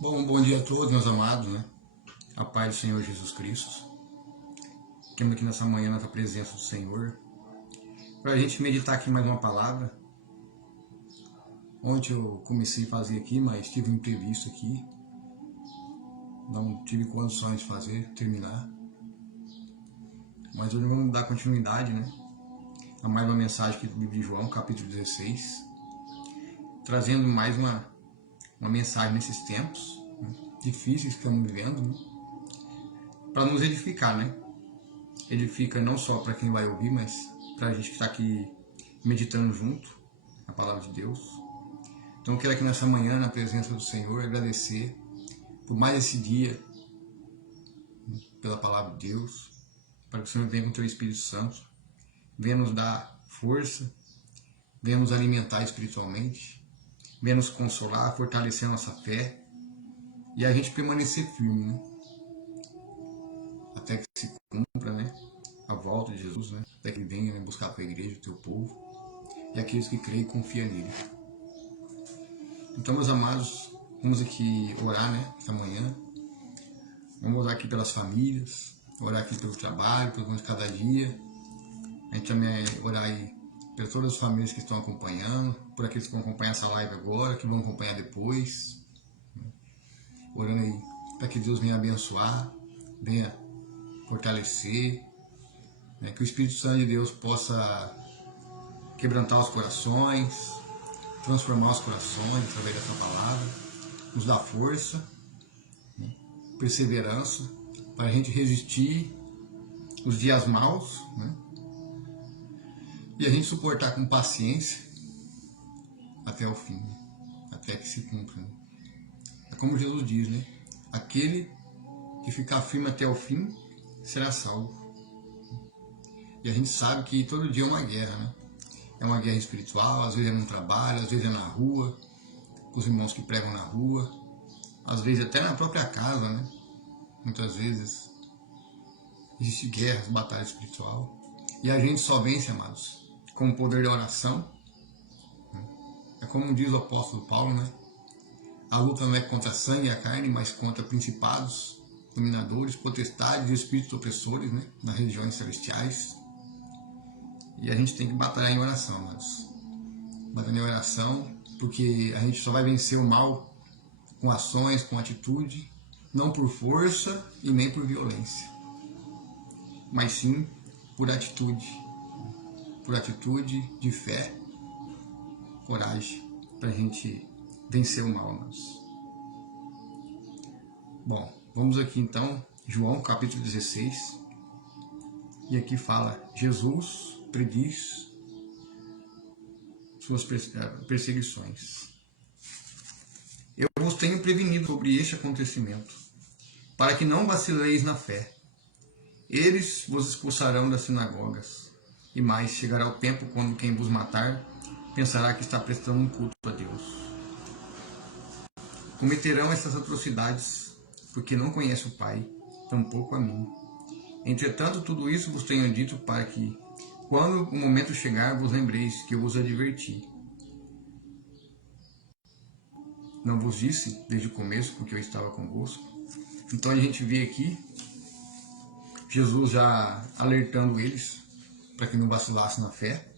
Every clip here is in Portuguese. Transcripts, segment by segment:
Bom dia a todos, meus amados, né? A paz do Senhor Jesus Cristo. Estamos aqui nessa manhã na presença do Senhor, para a gente meditar aqui mais uma palavra. Ontem eu comecei a fazer aqui, mas tive um imprevisto aqui. Não tive condições de terminar. Mas hoje vamos dar continuidade, né? A mais uma mensagem aqui do livro de João, capítulo 16. Trazendo mais uma mensagem nesses tempos difíceis que estamos vivendo, né? Para nos edificar, né? Edifica não só para quem vai ouvir, mas para a gente que está aqui meditando junto a palavra de Deus. Então eu quero aqui nessa manhã, na presença do Senhor, agradecer por mais esse dia, pela palavra de Deus, para que o Senhor venha com o teu Espírito Santo, venha nos dar força, venha nos alimentar espiritualmente, venha nos consolar, fortalecer a nossa fé e a gente permanecer firme, né? Até que se cumpra, né, a volta de Jesus, né, até que ele venha, né, buscar a tua igreja, o teu povo e aqueles que creem e confiam nele. Então, meus amados, vamos aqui orar, né, esta manhã. Vamos orar aqui pelas famílias, orar aqui pelo trabalho, pelo de cada dia. A gente também orar aí por todas as famílias que estão acompanhando, por aqueles que vão acompanhar essa live agora, que vão acompanhar depois. Orando aí para que Deus venha abençoar, venha fortalecer, né, que o Espírito Santo de Deus possa quebrantar os corações, transformar os corações através dessa palavra, nos dar força, né, perseverança, para a gente resistir os dias maus, né, e a gente suportar com paciência até o fim, né, até que se cumpra. Né. É como Jesus diz, né, aquele que ficar firme até o fim será salvo. E a gente sabe que todo dia é uma guerra, né? É uma guerra espiritual, às vezes é no trabalho, às vezes é na rua, com os irmãos que pregam na rua, às vezes até na própria casa, né? Muitas vezes existe guerra, batalha espiritual. E a gente só vence, amados, com o poder da oração. É como diz o apóstolo Paulo, né? A luta não é contra a sangue e a carne, mas contra principados, dominadores, potestades e espíritos opressores, né, nas regiões celestiais. E a gente tem que batalhar em oração, mas batalhar em oração, porque a gente só vai vencer o mal com ações, com atitude, não por força e nem por violência, mas sim por atitude de fé, coragem, para a gente vencer o mal, mas... Bom, vamos aqui então, João capítulo 16, e aqui fala, Jesus prediz suas perseguições. Eu vos tenho prevenido sobre este acontecimento, para que não vacileis na fé. Eles vos expulsarão das sinagogas, e mais chegará o tempo quando quem vos matar pensará que está prestando um culto a Deus. Cometerão essas atrocidades, porque não conhece o Pai, tampouco a mim. Entretanto, tudo isso vos tenho dito para que, quando o momento chegar, vos lembreis que eu vos adverti. Não vos disse desde o começo, porque eu estava convosco. Então a gente vê aqui Jesus já alertando eles para que não vacilassem na fé.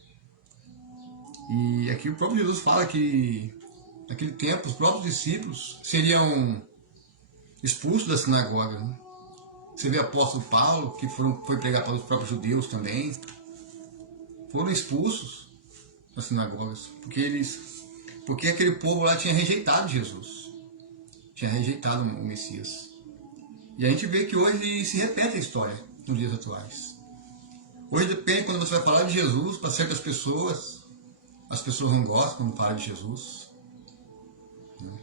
E aqui o próprio Jesus fala que naquele tempo os próprios discípulos seriam expulsos da sinagoga, né? Você vê o apóstolo Paulo, que foi pregar para os próprios judeus também, foram expulsos das sinagogas, porque aquele povo lá tinha rejeitado Jesus, tinha rejeitado o Messias. E a gente vê que hoje se repete a história nos dias atuais. Hoje depende, quando você vai falar de Jesus para certas pessoas, as pessoas não gostam quando fala de Jesus, né?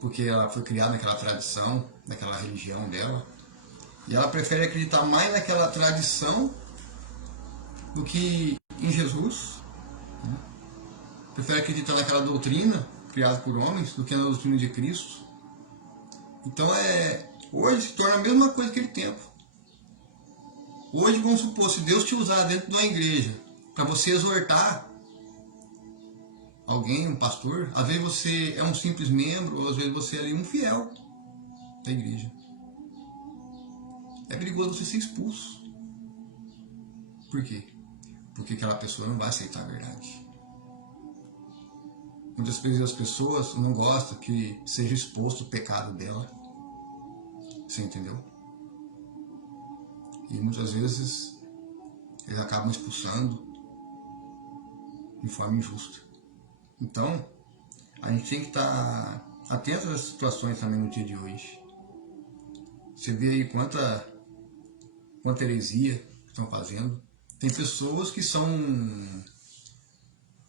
Porque ela foi criada naquela tradição, naquela religião dela, e ela prefere acreditar mais naquela tradição do que em Jesus, né? Prefere acreditar naquela doutrina criada por homens do que na doutrina de Cristo. Então hoje se torna a mesma coisa que aquele tempo. Hoje, vamos supor, se Deus te usar dentro de uma igreja para você exortar alguém, um pastor, às vezes você é um simples membro, ou às vezes você é ali um fiel da igreja. É perigoso você ser expulso. Por quê? Porque aquela pessoa não vai aceitar a verdade. Muitas vezes as pessoas não gostam que seja exposto o pecado dela. Você entendeu? E muitas vezes eles acabam expulsando de forma injusta. Então, a gente tem que estar atento às situações também no dia de hoje. Você vê aí quanta heresia estão fazendo. Tem pessoas que são...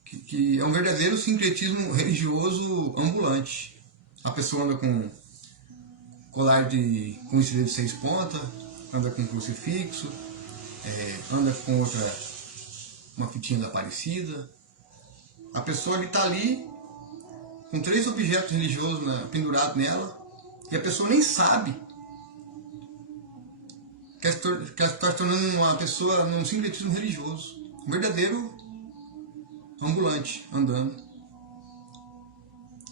que é um verdadeiro sincretismo religioso ambulante. A pessoa anda com colar com estrela de 6 pontas, anda com crucifixo, anda com uma fitinha da Aparecida. A pessoa está ali com 3 objetos religiosos pendurados nela e a pessoa nem sabe que está se tornando uma pessoa num sincretismo religioso, um verdadeiro ambulante, andando.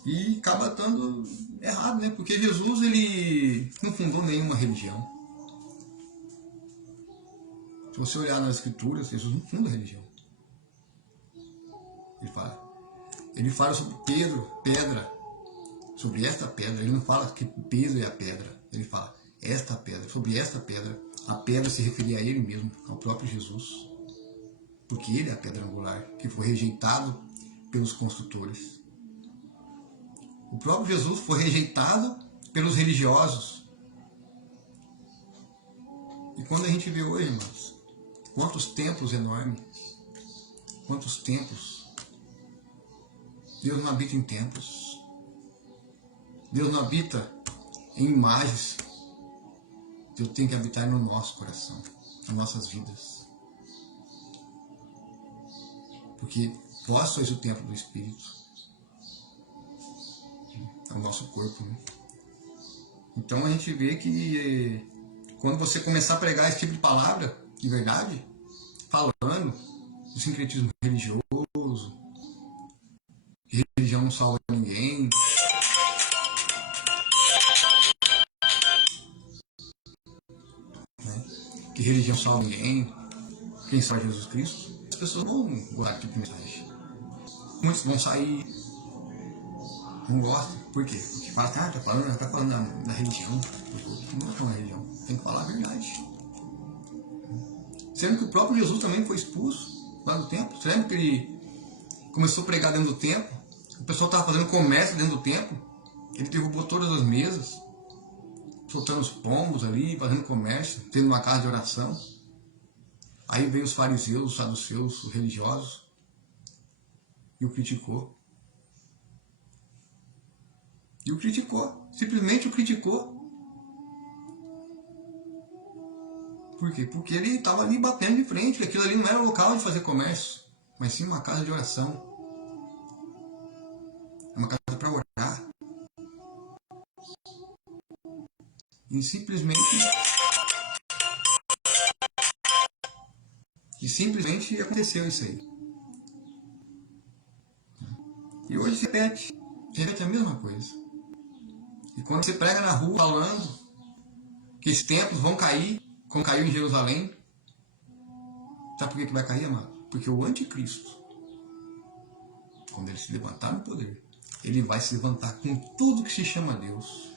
E acaba estando errado, né? Porque Jesus, ele não fundou nenhuma religião. Se você olhar nas escrituras, Jesus não funda religião. Ele fala sobre Pedro, pedra, sobre esta pedra. Ele não fala que Pedro é a pedra. Ele fala esta pedra, sobre esta pedra. A pedra se referia a ele mesmo, ao próprio Jesus. Porque ele é a pedra angular, que foi rejeitado pelos construtores. O próprio Jesus foi rejeitado pelos religiosos. E quando a gente vê hoje, irmãos, quantos templos enormes, quantos templos. Deus não habita em templos. Deus não habita em imagens. Deus tem que habitar no nosso coração, nas nossas vidas. Porque vós sois o templo do Espírito. É o nosso corpo, né? Então a gente vê que quando você começar a pregar esse tipo de palavra, de verdade, falando do sincretismo religioso, que religião não salva ninguém, né? Que religião salva ninguém, quem salva Jesus Cristo, as pessoas não vão gostar de tipo de mensagem. Muitos vão sair, não gostam. Por quê? Porque fala, tá falando da religião. Não é uma religião, tem que falar a verdade. Sendo que o próprio Jesus também foi expulso lá do templo. Você lembra que ele começou a pregar dentro do templo? O pessoal estava fazendo comércio dentro do templo. Ele derrubou todas as mesas, soltando os pombos ali, fazendo comércio, tendo uma casa de oração. Aí veio os fariseus, os saduceus, os religiosos, e o criticou. E o criticou, simplesmente o criticou. Por quê? Porque ele estava ali batendo de frente, aquilo ali não era local de fazer comércio, mas sim uma casa de oração. É uma casa para orar. E simplesmente aconteceu isso aí. E hoje se repete a mesma coisa. E quando você prega na rua falando que esses templos vão cair, como caiu em Jerusalém, sabe por que vai cair, amado? Porque o anticristo, quando ele se levantar no poder, ele vai se levantar com tudo que se chama Deus.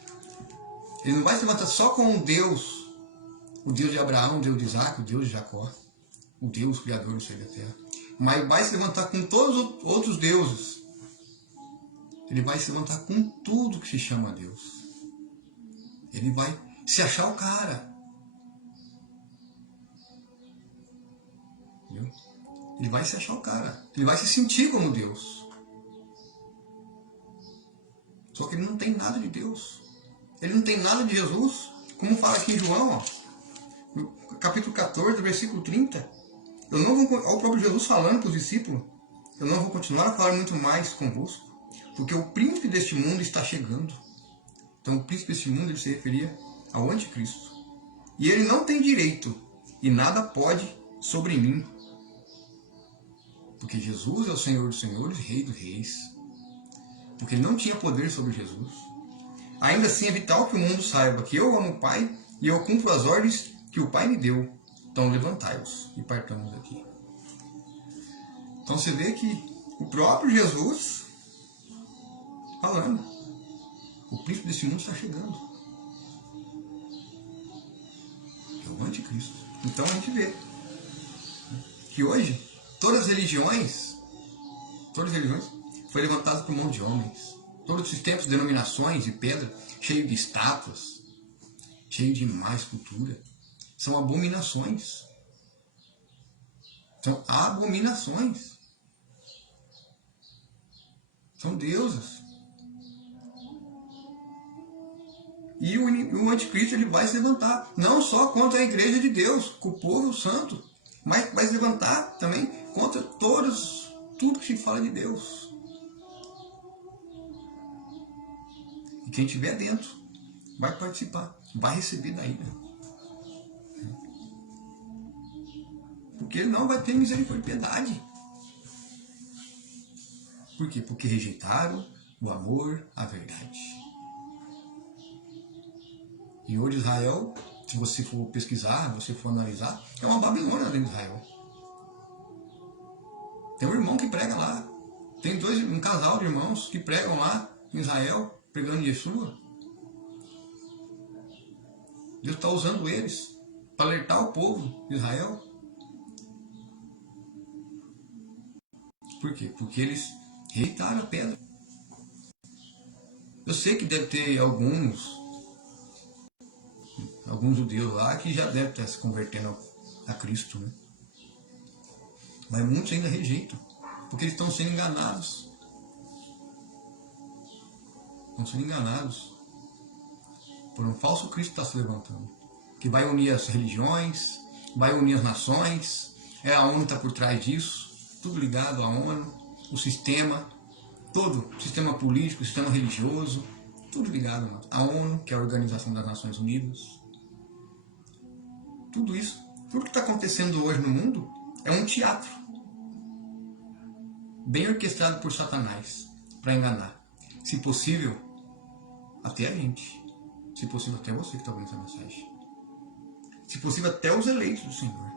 Ele não vai se levantar só com Deus, o Deus de Abraão, o Deus de Isaac, o Deus de Jacó, o Deus criador do céu e da terra, mas vai se levantar com todos os outros deuses. Ele vai se levantar com tudo que se chama Deus. Ele vai se achar o cara. Entendeu? Ele vai se achar o cara. Ele vai se sentir como Deus. Só que ele não tem nada de Deus. Ele não tem nada de Jesus. Como fala aqui em João, ó, no capítulo 14, versículo 30. Olha o próprio Jesus falando para os discípulos. Eu não vou continuar a falar muito mais convosco, porque o príncipe deste mundo está chegando. Então o príncipe deste mundo, ele se referia ao anticristo. E ele não tem direito, e nada pode sobre mim, Porque Jesus é o Senhor dos senhores, Rei dos reis. Porque ele não tinha poder sobre Jesus. Ainda assim é vital que o mundo saiba que eu amo o Pai e eu cumpro as ordens que o Pai me deu. Então levantai-vos e partamos daqui. Então você vê que o próprio Jesus falando, o príncipe desse mundo está chegando. É o anticristo. Então a gente vê que hoje todas as religiões foram levantadas por mão de homens. Todos os tempos, denominações de pedra, cheio de estátuas, cheio de má escultura, são abominações. São abominações. São deusas. E o anticristo ele vai se levantar, não só contra a igreja de Deus, com o povo santo, mas vai se levantar também contra tudo que se fala de Deus. E quem estiver dentro vai participar, vai receber da ira. Porque ele não vai ter misericórdia e piedade. Por quê? Porque rejeitaram o amor à verdade. E hoje Israel, se você for pesquisar, se você for analisar, é uma Babilônia dentro de Israel. Tem um irmão que prega lá. Tem um casal de irmãos que pregam lá em Israel, pregando Yeshua. Deus está usando eles para alertar o povo de Israel. Por quê? Porque eles rejeitaram a pedra. Eu sei que deve ter alguns judeus lá que já devem estar se convertendo a Cristo, né? Mas muitos ainda rejeitam, porque eles estão sendo enganados. Estão sendo enganados por um falso Cristo que está se levantando, que vai unir as religiões, vai unir as nações. A ONU está por trás disso, tudo ligado à ONU, o sistema, todo o sistema político, o sistema religioso, tudo ligado à ONU, que é a Organização das Nações Unidas. Tudo isso, tudo que está acontecendo hoje no mundo é um teatro bem orquestrado por Satanás para enganar. Se possível, até a gente. Se possível, até você que está ouvindo essa mensagem. Se possível, até os eleitos do Senhor.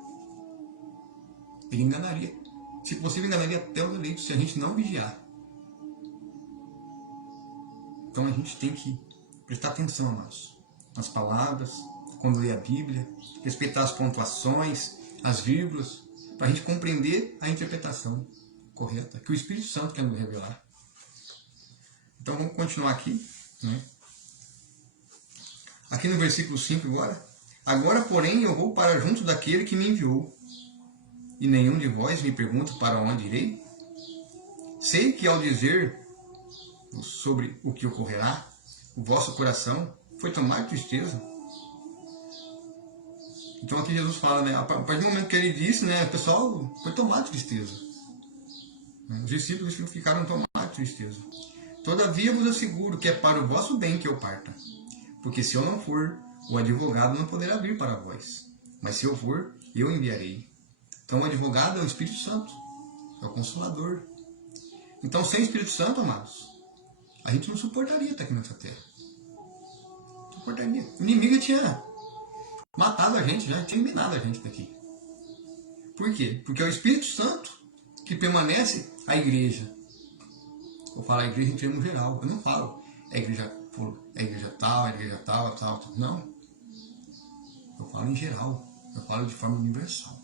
Ele enganaria. Se possível, enganaria até os eleitos se a gente não vigiar. Então a gente tem que prestar atenção, amados, nas palavras, quando lê a Bíblia, respeitar as pontuações, as vírgulas, para a gente compreender a interpretação correta, que o Espírito Santo quer nos revelar. Então vamos continuar aqui, né? Aqui no versículo 5 agora. Agora, porém, eu vou para junto daquele que me enviou, e nenhum de vós me pergunta para onde irei? Sei que ao dizer sobre o que ocorrerá, o vosso coração foi tomar tristeza. Então aqui Jesus fala, né, a partir do momento que ele disse, né, o pessoal foi tomar tristeza. Os discípulos ficaram tomar tristeza. Todavia vos asseguro que é para o vosso bem que eu parta. Porque se eu não for, o advogado não poderá vir para vós. Mas se eu for, eu enviarei. Então o advogado é o Espírito Santo, é o Consolador. Então sem o Espírito Santo, amados, a gente não suportaria estar aqui nessa terra. Não suportaria. O inimigo tinha matado a gente, já tinha eliminado a gente daqui. Por quê? Porque é o Espírito Santo que permanece a igreja. Eu falo a igreja em termos geral. Eu não falo a igreja tal, tal. Não. Eu falo em geral. Eu falo de forma universal.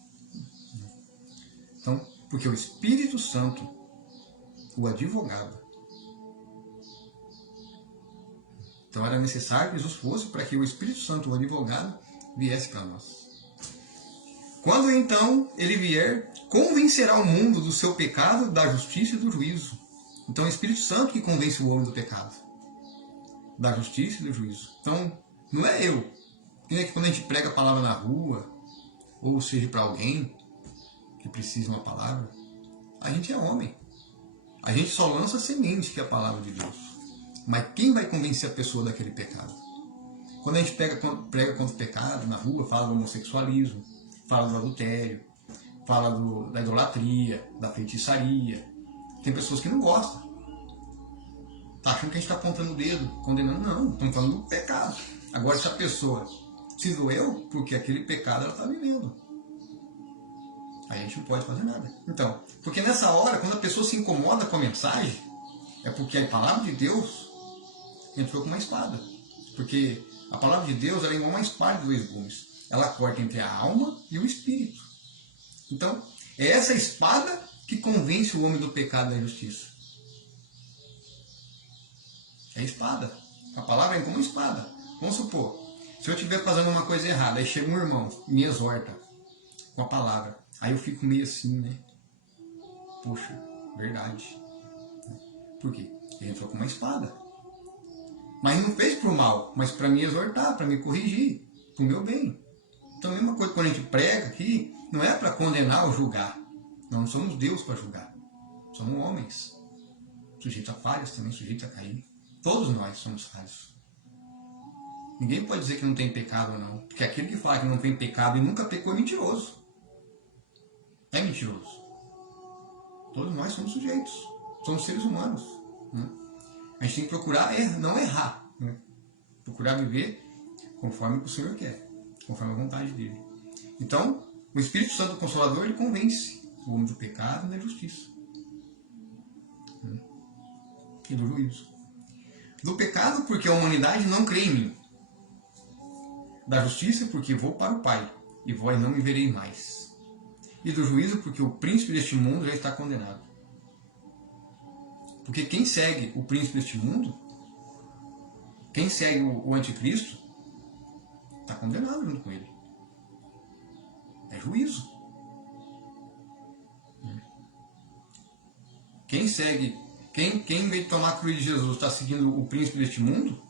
Então, porque o Espírito Santo, o advogado, então era necessário que Jesus fosse para que o Espírito Santo, o advogado, viesse para nós. Quando então ele vier, convencerá o mundo do seu pecado, da justiça e do juízo. Então é o Espírito Santo que convence o homem do pecado, da justiça e do juízo. Então não é eu. Quando a gente prega a palavra na rua, ou seja para alguém que precisa de uma palavra, a gente é homem. A gente só lança a semente, que é a palavra de Deus. Mas quem vai convencer a pessoa daquele pecado? Quando a gente prega contra o pecado na rua, fala do homossexualismo, fala do adultério, fala da idolatria, da feitiçaria. Tem pessoas que não gostam. Tá achando que a gente está apontando o dedo, condenando? Não, estamos falando do pecado. Agora, se a pessoa se doeu, porque aquele pecado ela está vivendo, aí a gente não pode fazer nada. Então, porque nessa hora, quando a pessoa se incomoda com a mensagem, é porque a palavra de Deus entrou com uma espada. Porque a palavra de Deus ela é igual uma espada de dois gumes. Ela corta entre a alma e o espírito. Então, é essa espada que convence o homem do pecado e da justiça. É a espada. A palavra é como uma espada. Vamos supor, se eu estiver fazendo uma coisa errada, aí chega um irmão e me exorta com a palavra. Aí eu fico meio assim, né? Poxa, verdade. Por quê? Ele entrou com uma espada. Mas não fez para o mal, mas para me exortar, para me corrigir, para o meu bem. Então a mesma coisa quando a gente prega aqui, não é para condenar ou julgar. Nós não somos Deus para julgar. Somos homens. Sujeitos a falhas também, sujeitos a cair. Todos nós somos falhos. Ninguém pode dizer que não tem pecado ou não. Porque aquele que fala que não tem pecado e nunca pecou é mentiroso. É mentiroso. Todos nós somos sujeitos. Somos seres humanos. Né? A gente tem que procurar não errar. Né? Procurar viver conforme o Senhor quer. Conforme a vontade dele. Então, o Espírito Santo Consolador, ele convence o homem do pecado e da justiça. E do juízo. Do pecado, porque a humanidade não crê em mim. Da justiça, porque vou para o Pai, e vós não me vereis mais. E do juízo, porque o príncipe deste mundo já está condenado. Porque quem segue o príncipe deste mundo, quem segue o anticristo, está condenado junto com ele. É juízo. Quem segue, quem veio tomar a cruz de Jesus está seguindo o príncipe deste mundo,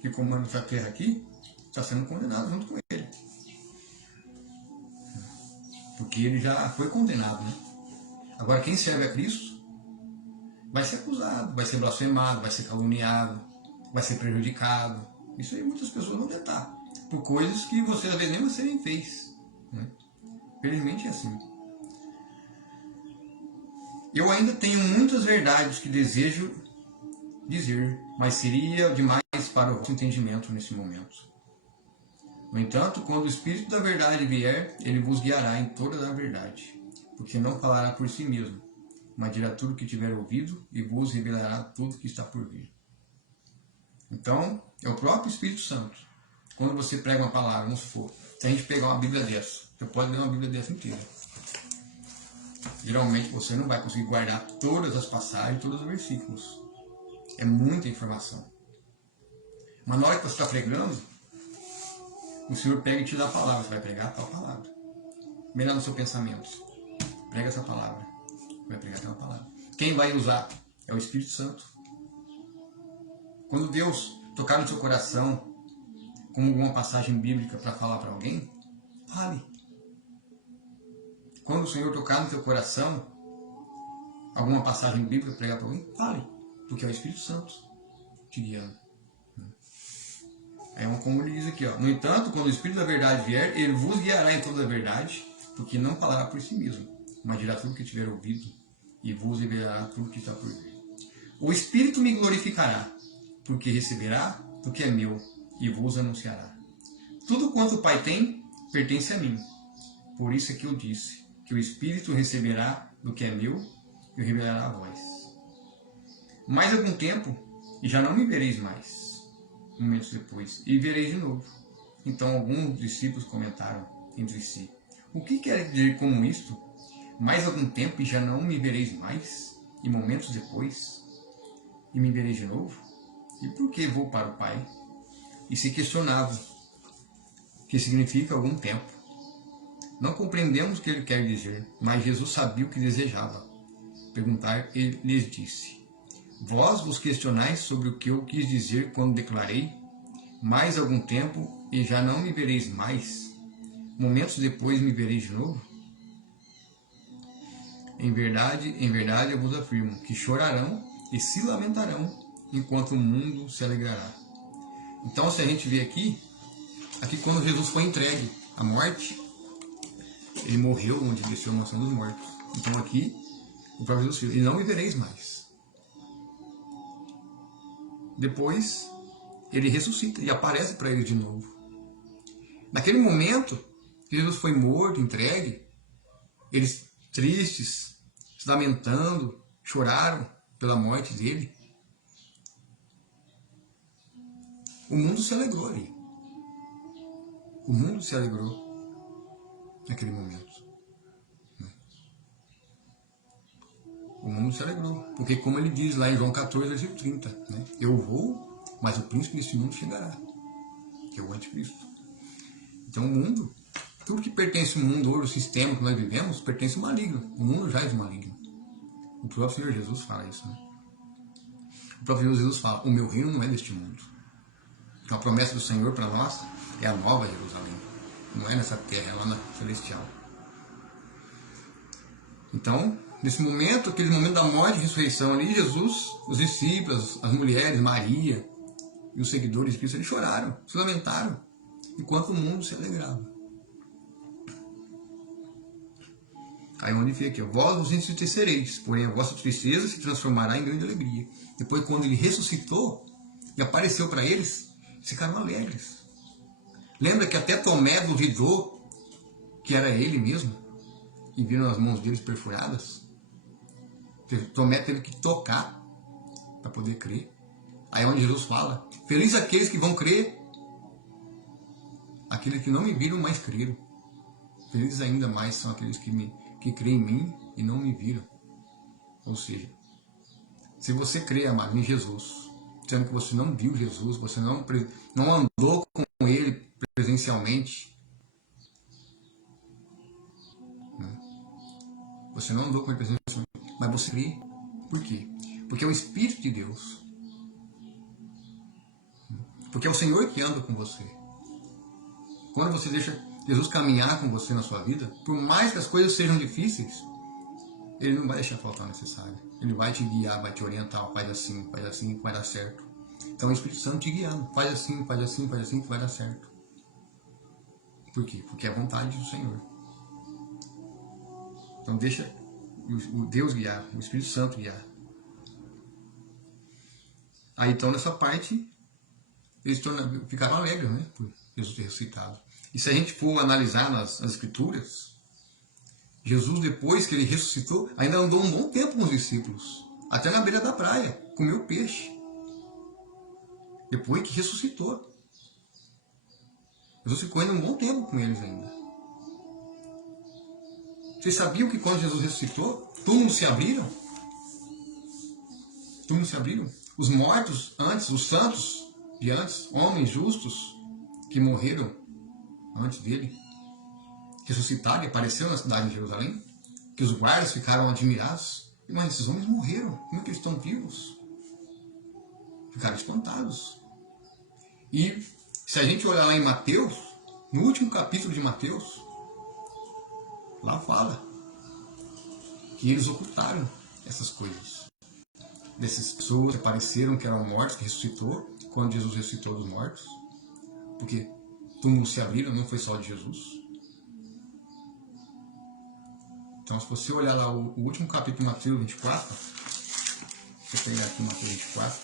que comanda essa terra aqui, está sendo condenado junto com ele. Porque ele já foi condenado, né? Agora quem serve a Cristo vai ser acusado, vai ser blasfemado, vai ser caluniado, vai ser prejudicado. Isso aí muitas pessoas vão tentar, por coisas que você às vezes nem você nem fez. Né? Felizmente é assim. Eu ainda tenho muitas verdades que desejo dizer, mas seria demais para o vosso entendimento nesse momento. No entanto, quando o Espírito da verdade vier, ele vos guiará em toda a verdade, porque não falará por si mesmo, mas dirá tudo o que tiver ouvido e vos revelará tudo o que está por vir. Então, é o próprio Espírito Santo. Quando você prega uma palavra, vamos supor, se a gente pegar uma Bíblia dessa, você pode ler uma Bíblia dessa inteira. Geralmente você não vai conseguir guardar todas as passagens, todos os versículos. É muita informação. Mas na hora que você está pregando, o Senhor pega e te dá a palavra. Você vai pregar a tal palavra. Melhor no seu pensamento. Prega essa palavra. Vai pregar aquela palavra. Quem vai usar é o Espírito Santo. Quando Deus tocar no seu coração com alguma passagem bíblica para falar para alguém, fale. Quando o Senhor tocar no teu coração alguma passagem bíblica para pregar para alguém, fale. Porque é o Espírito Santo te guiando. É como ele diz aqui, ó. No entanto, quando o Espírito da verdade vier, ele vos guiará em toda a verdade, porque não falará por si mesmo, mas dirá tudo o que tiver ouvido e vos revelará tudo o que está por vir. O Espírito me glorificará, porque receberá do que é meu e vos anunciará. Tudo quanto o Pai tem, pertence a mim. Por isso é que eu disse que o Espírito receberá do que é meu e o revelará a vós. Mais algum tempo, e já não me vereis mais. Momentos depois, e vereis de novo. Então alguns discípulos comentaram entre si: o que quer dizer com isto? Mais algum tempo e já não me vereis mais? E momentos depois, e me vereis de novo? E por que vou para o Pai? E se questionavam, que significa algum tempo. Não compreendemos o que ele quer dizer, mas Jesus sabia o que desejava perguntar. Ele lhes disse: vós vos questionais sobre o que eu quis dizer quando declarei: mais algum tempo e já não me vereis mais? Momentos depois me vereis de novo? Em verdade eu vos afirmo que chorarão e se lamentarão, enquanto o mundo se alegrará. Então, se a gente vê aqui quando Jesus foi entregue à morte, Ele morreu onde desceu a mansão dos mortos. Então aqui, o próprio Jesus diz, e não me vereis mais. Depois, ele ressuscita e aparece para eles de novo. Naquele momento que Jesus foi morto, entregue, eles tristes, se lamentando, choraram pela morte dele. O mundo se alegrou ali. O mundo se alegrou naquele momento. O mundo se alegrou. Porque como ele diz lá em João 14, versículo 30, né? Eu vou, mas o príncipe desse mundo chegará, que é o anticristo. Então o mundo, tudo que pertence ao mundo hoje, o sistema que nós vivemos, pertence ao maligno. O mundo já é do maligno. O próprio Senhor Jesus fala isso, né? O próprio Senhor Jesus fala, o meu reino não é deste mundo. Então a promessa do Senhor para nós é a nova Jerusalém. Não é nessa terra, é lá na celestial. Então, nesse momento, aquele momento da morte e ressurreição ali, Jesus, os discípulos, as mulheres, Maria e os seguidores de Cristo, eles choraram, se lamentaram, enquanto o mundo se alegrava. Aí onde fica aqui, vós vos entristecereis, porém a vossa tristeza se transformará em grande alegria. Depois, quando ele ressuscitou e apareceu para eles, ficaram alegres. Lembra que até Tomé duvidou que era ele mesmo? E viram as mãos deles perfuradas? Tomé teve que tocar para poder crer. Aí é onde Jesus fala, felizes aqueles que vão crer, aqueles que não me viram, mas creram. Felizes ainda mais são aqueles que creem em mim e não me viram. Ou seja, se você crê, amado, em Jesus, sendo que você não viu Jesus, você não andou com ele presencialmente, você não andou com ele presencialmente, mas você crê. Por quê? Porque é o Espírito de Deus. Porque é o Senhor que anda com você. Quando você deixa Jesus caminhar com você na sua vida, por mais que as coisas sejam difíceis, Ele não vai deixar faltar o necessário. Ele vai te guiar, vai te orientar, faz assim, que vai dar certo. Então é o Espírito Santo te guiando, faz assim, que vai dar certo. Por quê? Porque é a vontade do Senhor. Então deixa o Deus guiar, o Espírito Santo guiar. Aí então nessa parte, eles ficaram alegres, né, por Jesus ter ressuscitado. E se a gente for analisar nas Escrituras, Jesus, depois que ele ressuscitou, ainda andou um bom tempo com os discípulos. Até na beira da praia, comeu peixe. Depois que ressuscitou. Jesus ficou ainda um bom tempo com eles ainda. Vocês sabiam que quando Jesus ressuscitou, túmulos se abriram? Túmulos se abriram? Os mortos antes, os santos de antes, homens justos que morreram antes dele, ressuscitaram e apareceram na cidade de Jerusalém, que os guardas ficaram admirados. Mas esses homens morreram, como é que eles estão vivos? Ficaram espantados. E se a gente olhar lá em Mateus, no último capítulo de Mateus, lá fala que eles ocultaram essas coisas. Dessas pessoas que apareceram, que eram mortos, que ressuscitou, quando Jesus ressuscitou dos mortos. Porque túmulos se abriram, não foi só de Jesus. Então, se você olhar lá o último capítulo de Mateus 24, deixa eu pegar aqui Mateus 24.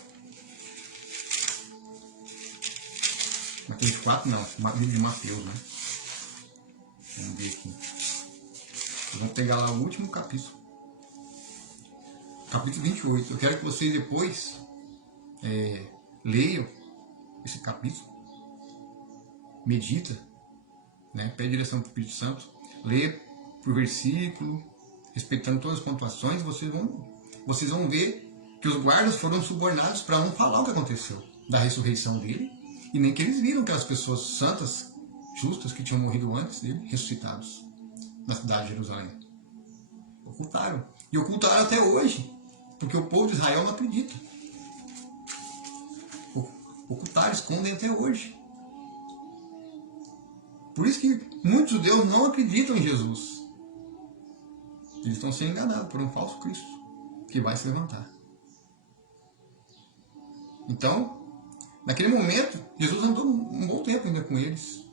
Mateus 24 não, livro de Mateus, né? Vamos ver aqui. Vamos pegar lá o último capítulo. Capítulo 28. Eu quero que vocês depois leiam esse capítulo. Medita, né? Pede direção para o Espírito Santo. Lê por versículo, respeitando todas as pontuações, vocês vão ver que os guardas foram subornados para não falar o que aconteceu da ressurreição dele, e nem que eles viram aquelas pessoas santas, justas, que tinham morrido antes dele, ressuscitados na cidade de Jerusalém. Ocultaram. E ocultaram até hoje, porque o povo de Israel não acredita. Ocultaram, escondem até hoje. Por isso que muitos judeus não acreditam em Jesus. Eles estão sendo enganados por um falso Cristo que vai se levantar. Então, naquele momento, Jesus andou um bom tempo ainda com eles.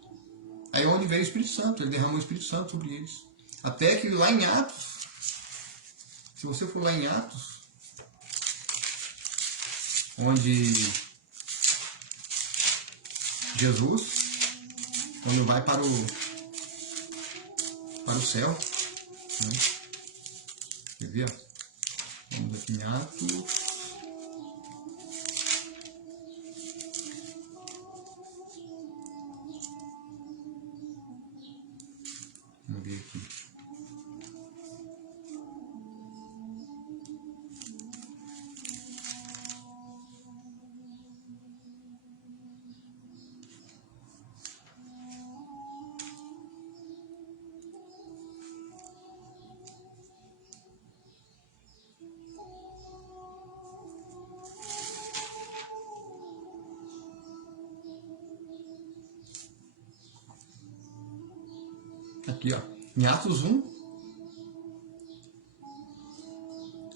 Aí é onde veio o Espírito Santo, ele derramou o Espírito Santo sobre eles. Até que lá em Atos, se você for lá em Atos, onde Jesus, quando vai para o céu, né? Quer ver? Vamos aqui em Atos. Vamos ver aqui. Aqui, ó, em Atos 1,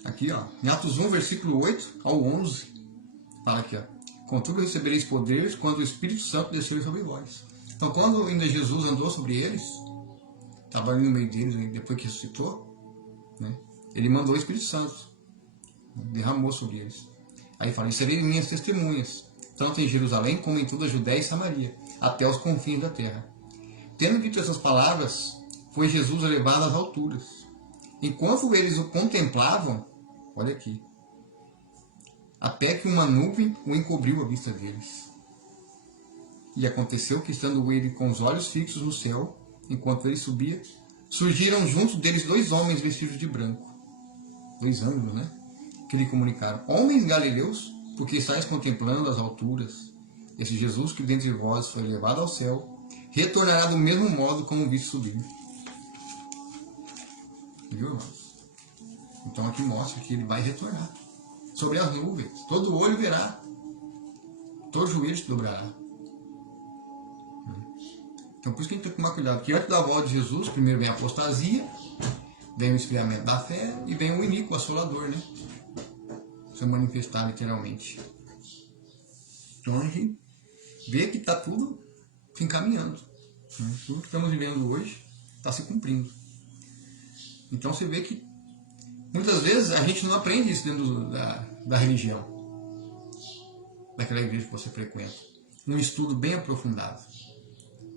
aqui, ó, em Atos 1, versículo 8 ao 11, fala aqui, ó, contudo recebereis poderes quando o Espírito Santo descer sobre vós. Então, quando ainda Jesus andou sobre eles, estava ali no meio deles, depois que ressuscitou, né, ele mandou o Espírito Santo, derramou sobre eles. Aí fala, e sereis minhas testemunhas, tanto em Jerusalém como em toda a Judéia e Samaria, até os confins da terra. Tendo dito essas palavras, foi Jesus elevado às alturas. Enquanto eles o contemplavam, olha aqui, até que uma nuvem o encobriu à vista deles. E aconteceu que, estando ele com os olhos fixos no céu, enquanto ele subia, surgiram junto deles 2 homens vestidos de branco. 2 anjos, né? Que lhe comunicaram: homens galileus, porque estáis contemplando as alturas? Esse Jesus que dentre vós foi levado ao céu, retornará do mesmo modo como viste subir. Viu, irmãos? Então aqui mostra que ele vai retornar sobre as nuvens. Todo olho verá, todo joelho se dobrará. Então por isso que a gente tem que tomar cuidado, porque antes da volta de Jesus, primeiro vem a apostasia, vem o esfriamento da fé e vem o iníquo, o assolador, né? Se manifestar literalmente. Então a gente vê que está tudo se encaminhando. Né? Tudo que estamos vivendo hoje está se cumprindo. Então você vê que muitas vezes a gente não aprende isso dentro da religião, daquela igreja que você frequenta. Um estudo bem aprofundado.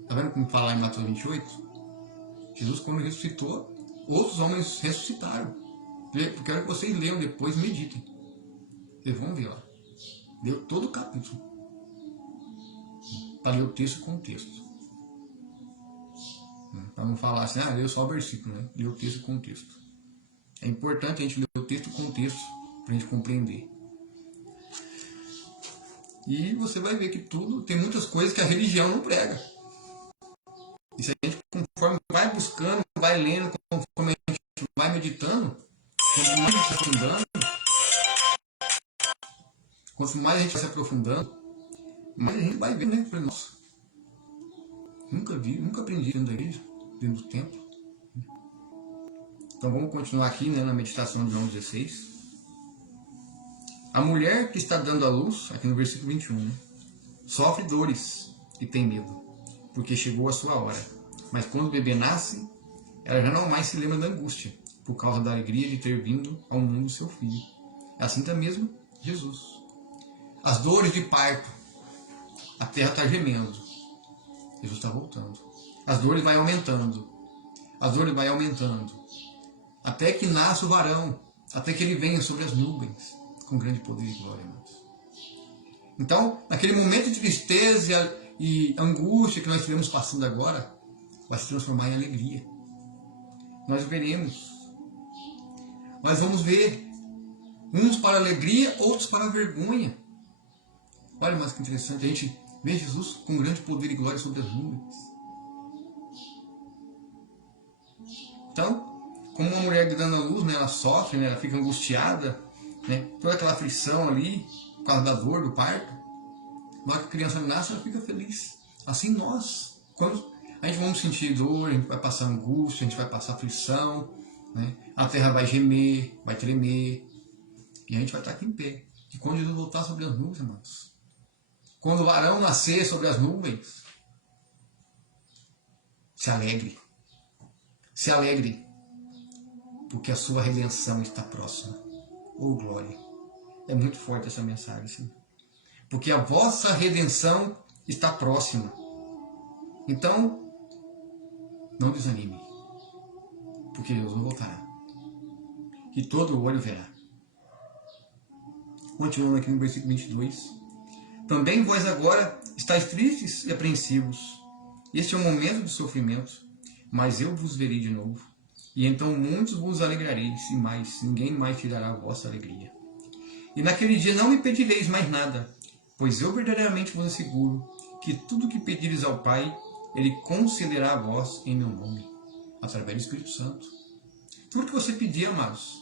Está vendo como fala em Mateus 28? Jesus, quando ressuscitou, outros homens ressuscitaram. Eu quero que vocês leiam depois e meditem. Vocês vão ver lá. Leu todo o capítulo. Para ler o texto e o contexto. Para não falar assim, leu só o versículo, né? Leu o texto e o contexto. É importante a gente ler o texto e o contexto para a gente compreender. E você vai ver que tudo, tem muitas coisas que a religião não prega. E se a gente, conforme vai buscando, vai lendo, conforme a gente vai meditando, quanto mais a gente vai se aprofundando, quanto mais a gente vai se aprofundando, mais a gente vai ver, né? Nossa, nunca aprendi dentro da igreja, dentro do templo. Então vamos continuar aqui, né, na meditação de João 16. A mulher que está dando à luz, aqui no versículo 21, né, sofre dores e tem medo, porque chegou a sua hora. Mas quando o bebê nasce, ela já não mais se lembra da angústia, por causa da alegria de ter vindo ao mundo seu filho. Assim está mesmo Jesus. As dores de parto, a terra está gemendo. Jesus está voltando. As dores vai aumentando. As dores vai aumentando. Até que nasce o varão. Até que ele venha sobre as nuvens. Com grande poder e glória, irmãos. Então, naquele momento de tristeza e angústia que nós estivemos passando agora, vai se transformar em alegria. Nós veremos. Nós vamos ver. Uns para alegria, outros para vergonha. Olha, mas que interessante. A gente vê Jesus com grande poder e glória sobre as nuvens. Então, como uma mulher dando a luz, né, ela sofre, né, ela fica angustiada, né, toda aquela aflição ali, por causa da dor do parto. Na hora que a criança nasce, ela fica feliz. Assim nós, quando a gente vamos sentir dor, a gente vai passar angústia, a gente vai passar aflição, né, a terra vai gemer, vai tremer, e a gente vai estar aqui em pé. E quando Jesus voltar sobre as nuvens, irmãos, quando o varão nascer sobre as nuvens, se alegre. Se alegre, porque a sua redenção está próxima. Oh, glória! É muito forte essa mensagem, assim. Porque a vossa redenção está próxima. Então, não desanime, porque Deus não voltará. E todo olho verá. Continuando aqui no versículo 22. Também vós agora estáis tristes e apreensivos. Este é um momento de sofrimento, mas eu vos verei de novo. E então muitos vos alegrareis, e mais, ninguém mais tirará a vossa alegria. E naquele dia não me pedireis mais nada, pois eu verdadeiramente vos asseguro que tudo que pedires ao Pai, Ele concederá a vós em meu nome, através do Espírito Santo. Tudo que você pedir, amados.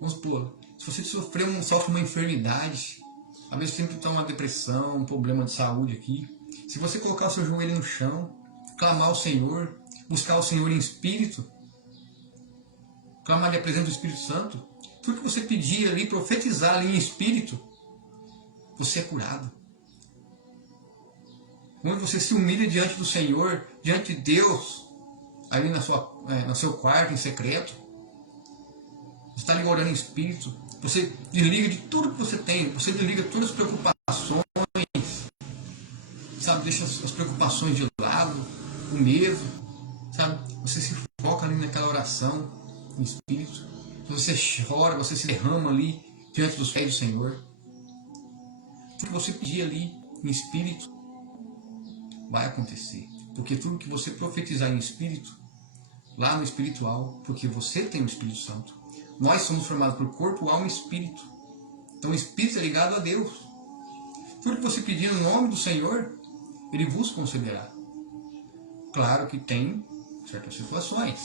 Vamos supor, se você sofre uma enfermidade, às vezes sempre está uma depressão, um problema de saúde aqui, se você colocar o seu joelho no chão, clamar ao Senhor, buscar o Senhor em espírito, clamar a presença do Espírito Santo, tudo que você pedir ali, profetizar ali em espírito, você é curado. Quando você se humilha diante do Senhor, diante de Deus, ali no seu quarto, em secreto, você está ali orando em espírito, você desliga de tudo que você tem, você desliga todas as preocupações, sabe, deixa as preocupações de lado, o medo, sabe, você se foca ali naquela oração em espírito, você chora, você se derrama ali diante dos pés do Senhor. Tudo que você pedir ali em espírito vai acontecer, porque tudo que você profetizar em espírito, lá no espiritual, porque você tem o Espírito Santo. Nós somos formados por corpo, alma e espírito. Então o espírito é ligado a Deus. Tudo que você pedir no nome do Senhor, Ele vos concederá. Claro que tem certas situações.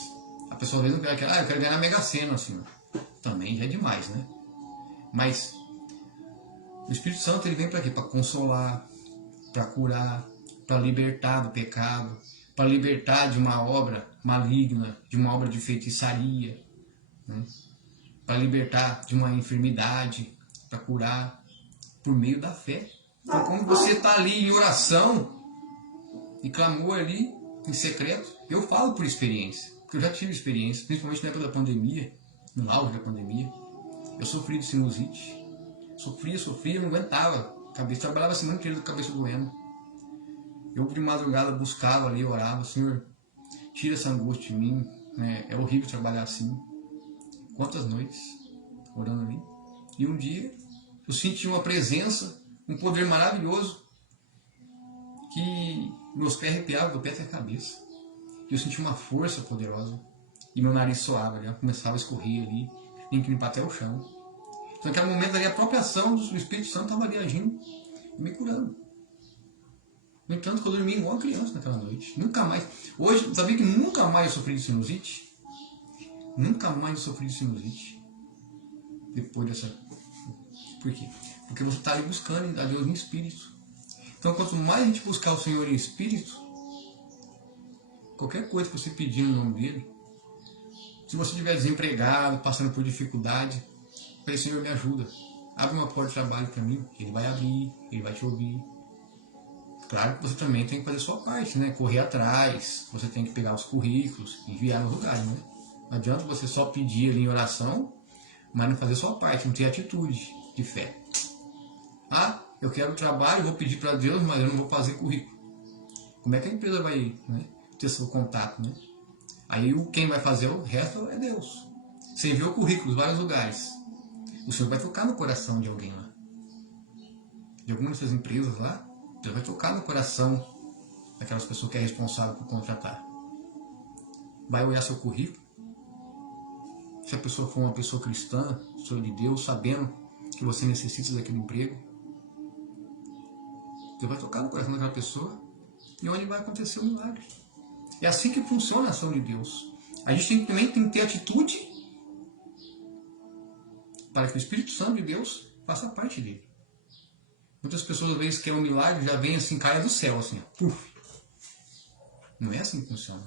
A pessoa às vezes não quer, eu quero ganhar na Mega Sena, assim. Também já é demais, né? Mas o Espírito Santo ele vem para quê? Para consolar, para curar, para libertar do pecado, para libertar de uma obra maligna, de uma obra de feitiçaria, né? Para libertar de uma enfermidade, para curar por meio da fé. Então, quando você está ali em oração e clamor ali em secreto, eu falo por experiência, porque eu já tive experiência, principalmente na época da pandemia, no auge da pandemia. Eu sofri de sinusite, sofria, não aguentava, cabeça, trabalhava a semana inteira com a cabeça doendo. Eu de madrugada buscava ali, orava, Senhor, tira essa angústia de mim, né? É horrível trabalhar assim. Quantas noites orando ali. E um dia eu senti uma presença, um poder maravilhoso, que meus pés arrepiavam do pé até a cabeça. E eu senti uma força poderosa. E meu nariz soava, já começava a escorrer ali, tinha que limpar até o chão. Então naquele momento ali a própria ação do Espírito Santo estava ali agindo e me curando. No entanto, que eu dormi igual uma criança naquela noite. Nunca mais. Hoje, sabia que nunca mais eu sofri de sinusite? Nunca mais eu sofri de sinusite. Depois dessa. Por quê? Porque você está ali buscando a Deus em espírito. Então, quanto mais a gente buscar o Senhor em espírito, qualquer coisa que você pedir no nome dele, se você estiver desempregado, passando por dificuldade, fale, Senhor, me ajuda. Abre uma porta de trabalho para mim. Ele vai abrir, ele vai te ouvir. Claro que você também tem que fazer a sua parte, né? Correr atrás, você tem que pegar os currículos e enviar no lugar, né? Não adianta você só pedir ali em oração, mas não fazer a sua parte, não ter atitude de fé. Ah, eu quero trabalho, vou pedir para Deus, mas eu não vou fazer currículo. Como é que a empresa vai, né, ter seu contato, né? Aí quem vai fazer o resto é Deus. Você enviou currículos em vários lugares. O Senhor vai tocar no coração de alguém lá. De algumas dessas empresas lá, Deus vai tocar no coração daquelas pessoas que é responsável por contratar. Vai olhar seu currículo. Se a pessoa for uma pessoa cristã, pessoa de Deus, sabendo que você necessita daquele emprego, Deus vai tocar no coração daquela pessoa e onde vai acontecer o milagre. É assim que funciona a ação de Deus. A gente também tem que ter atitude para que o Espírito Santo de Deus faça parte dele. Muitas pessoas às vezes querem um milagre, já vem assim, caia do céu, assim, ó, puf. Não é assim que funciona.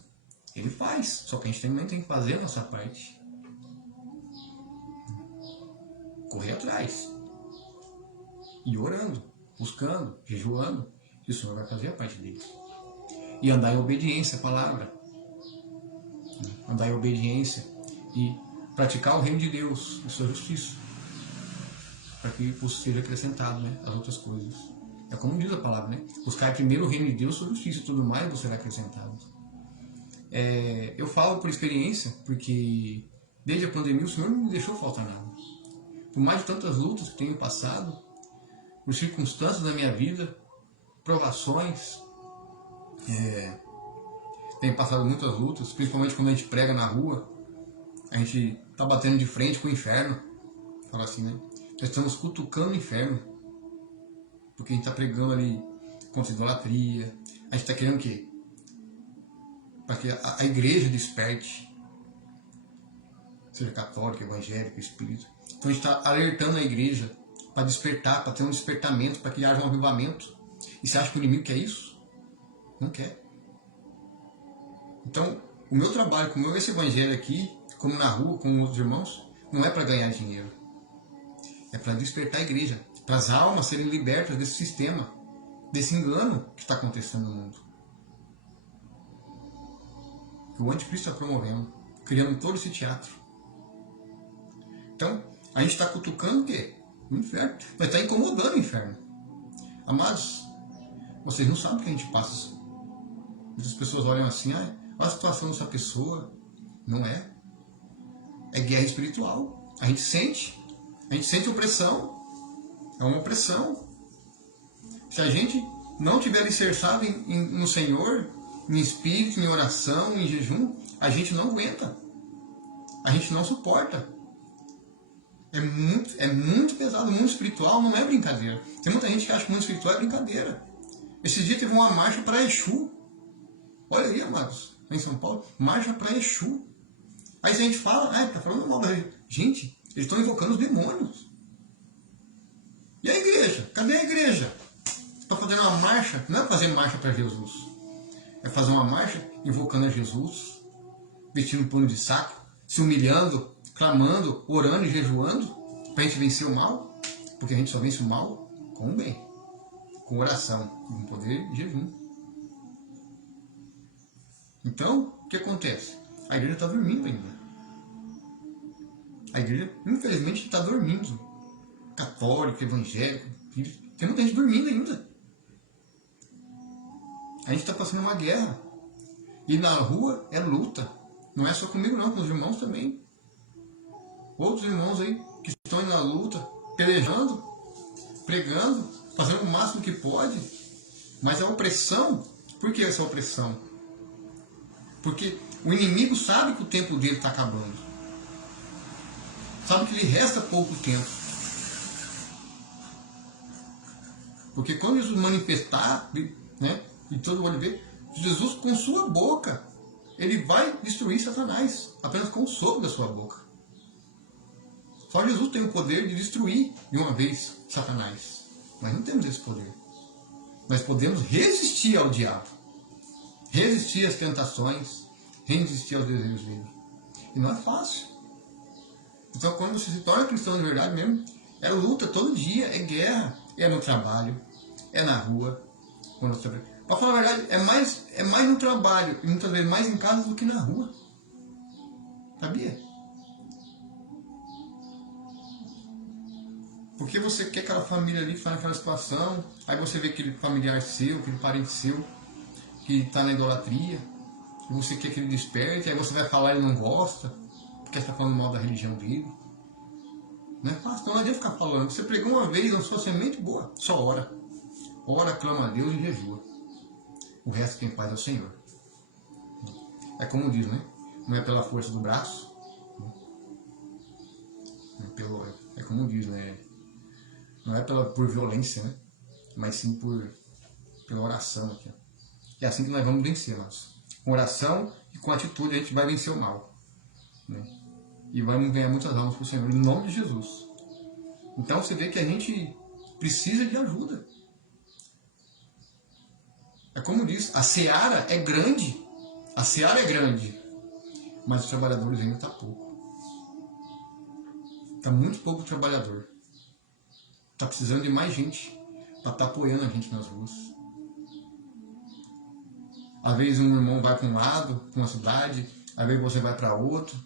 Ele faz, só que a gente também tem que fazer a nossa parte. Correr atrás. E orando, buscando, jejuando, e o Senhor vai fazer a parte dele. E andar em obediência à palavra. andar em obediência e praticar o reino de Deus e sua justiça, para que isso seja acrescentado, né, as outras coisas. É como diz a palavra, né? Buscar primeiro o reino de Deus, sua justiça, e tudo mais vos será acrescentado. Eu falo por experiência, porque desde a pandemia o Senhor não me deixou faltar nada. Por mais de tantas lutas que tenho passado, por circunstâncias da minha vida, provações, tenho passado muitas lutas, principalmente quando a gente prega na rua, a gente está batendo de frente com o inferno. Fala assim, né? Nós estamos cutucando o inferno, porque a gente está pregando ali contra a idolatria. A gente está querendo o quê? Para que a igreja desperte, seja católica, evangélica, espírita. Então a gente está alertando a igreja para despertar, para ter um despertamento, para que haja um avivamento. E você acha que o inimigo quer isso? Não quer. Então, o meu trabalho, como esse evangelho aqui, como na rua, com outros irmãos, não é para ganhar dinheiro. É para despertar a igreja, para as almas serem libertas desse sistema, desse engano que está acontecendo no mundo. Que o anticristo está promovendo, criando todo esse teatro. Então, a gente está cutucando o quê? O inferno. Mas está incomodando o inferno. Amados, vocês não sabem o que a gente passa. Muitas pessoas olham assim, olha a situação dessa pessoa. Não é. É guerra espiritual. A gente sente opressão. É uma opressão. Se a gente não tiver alicerçado no Senhor, em espírito, em oração, em jejum, a gente não aguenta. A gente não suporta. É muito pesado. O mundo espiritual não é brincadeira. Tem muita gente que acha que o mundo espiritual é brincadeira. Esses dias teve uma marcha para Exu. Olha aí, amados, em São Paulo, marcha para Exu. Aí a gente fala, tá falando mal da gente, eles estão invocando os demônios. E a igreja? Cadê a igreja? Está fazendo uma marcha, não é fazer marcha para Jesus. É fazer uma marcha invocando a Jesus, vestindo pano de saco, se humilhando, clamando, orando e jejuando, para a gente vencer o mal, porque a gente só vence o mal com o bem, com oração, com poder e jejum. Então, o que acontece? A igreja está dormindo ainda. A igreja, infelizmente, está dormindo. Católico, evangélico, tem muita gente dormindo ainda. A gente está passando uma guerra. E na rua é luta. Não é só comigo não, com os irmãos também. Outros irmãos aí que estão aí na luta, pelejando, pregando, fazendo o máximo que pode. Mas a opressão, por que essa opressão? Porque o inimigo sabe que o tempo dele está acabando. Sabe que lhe resta pouco tempo. Porque quando Jesus manifestar, né, e todo mundo ver, Jesus com sua boca, ele vai destruir Satanás, apenas com o sopro da sua boca. Só Jesus tem o poder de destruir de uma vez Satanás. Nós não temos esse poder. Nós podemos resistir ao diabo, resistir às tentações, resistir aos desejos dele. E não é fácil. Então, quando você se torna cristão de verdade mesmo, é luta todo dia, é guerra, é no trabalho, é na rua. Para falar a verdade, é mais no trabalho e muitas vezes mais em casa do que na rua. Sabia? Porque você quer aquela família ali que está naquela situação, aí você vê aquele familiar seu, aquele parente seu que está na idolatria, e você quer que ele desperte, aí você vai falar e ele não gosta, porque está falando mal da religião dele. Não é fácil, não adianta ficar falando. Você pregou uma vez, não sua semente boa, só ora. Ora, clama a Deus e jejua. O resto quem faz é o Senhor. É como diz, né? Não é pela força do braço. É como diz, né? Não é por violência, né? Mas sim pela oração. Aqui. É assim que nós vamos vencer, mas com oração e com atitude a gente vai vencer o mal. Né? E vamos ganhar muitas almas para o Senhor, em nome de Jesus. Então você vê que a gente precisa de ajuda. É como diz, a seara é grande. A seara é grande. Mas os trabalhadores ainda estão pouco. Está muito pouco trabalhador. Está precisando de mais gente para estar apoiando a gente nas ruas. Às vezes um irmão vai para um lado, para uma cidade, Às vezes você vai para outro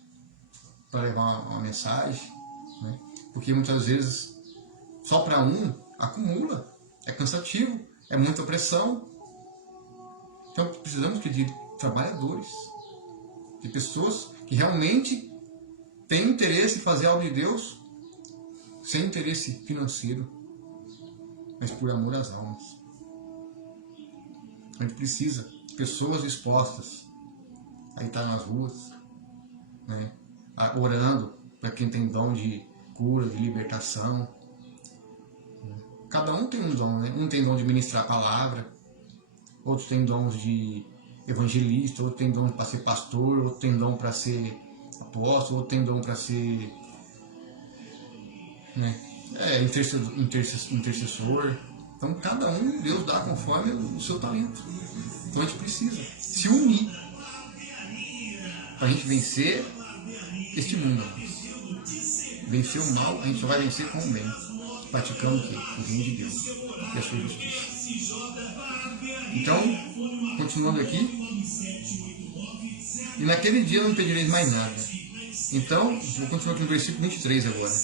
para levar uma mensagem, né? Porque muitas vezes só para um acumula, é cansativo, é muita pressão. Então precisamos de trabalhadores, de pessoas que realmente têm interesse em fazer algo de Deus, sem interesse financeiro, mas por amor às almas. A gente precisa de pessoas dispostas a estar nas ruas, né? Orando para quem tem dom de cura, de libertação. Cada um tem um dom, né? Um tem dom de ministrar a palavra, outros tem dons de evangelista, outro tem dom para ser pastor, outro tem dom para ser apóstolo, outro tem dom para ser, né, intercessor. Então cada um Deus dá conforme o seu talento. Então a gente precisa se unir para a gente vencer este mundo. Vencer o mal, a gente só vai vencer com o bem, praticando o quê? O reino de Deus e a sua justiça. Então, continuando aqui, e naquele dia não me pedireis mais nada. Então, vou continuar com o versículo 23 agora.